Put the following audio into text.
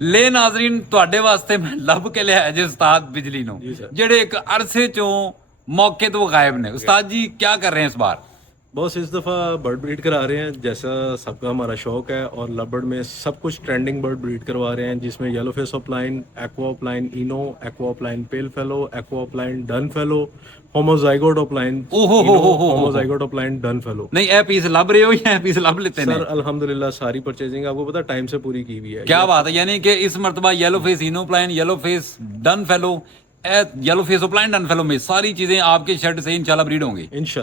ਲੈ ਨਾਜ਼ਰੀਨ ਤੁਹਾਡੇ ਵਾਸਤੇ ਮੈਂ ਲੱਭ ਕੇ ਲਿਆਇਆ ਜੀ ਉਸਤਾਦ ਬਿਜਲੀ ਨੂੰ जी सर। ਜਿਹੜੇ ਇੱਕ ਅਰਸੇ ਚੋਂ मौके तो वो गायब ने। उस्ताद जी क्या कर रहे हैं इस बार? बॉस इस दफ़ा बर्ड ब्रीड करा रहे हैं, जैसा सबका हमारा शौक है, और लव बर्ड में सब कुछ ट्रेंडिंग बर्ड ब्रीड करवा रहे हैं, जिसमें yellow face offline, aqua offline इनो, एक्वा ऑफलाइन पेल fellow, aqua offline done fellow, homozygote offline ओहो हो हो हो। Homozygote offline done fellow. नहीं ए पीस लब रहे हो या ए पीस लब लेते हैं? सर अल्हम्दुलिल्लाह सारी परचेजिंग आपको पता टाइम से पूरी की हुई है। क्या बात है, यानी कि इस मर्तबा yellow face इनोप्लाइन, yellow face done fellow, yellow face ओप्लाइन done fellow में सारी चीजें आपके शर्ट से इंशाल्लाह ब्रीड होंगी। इंशाल्लाह।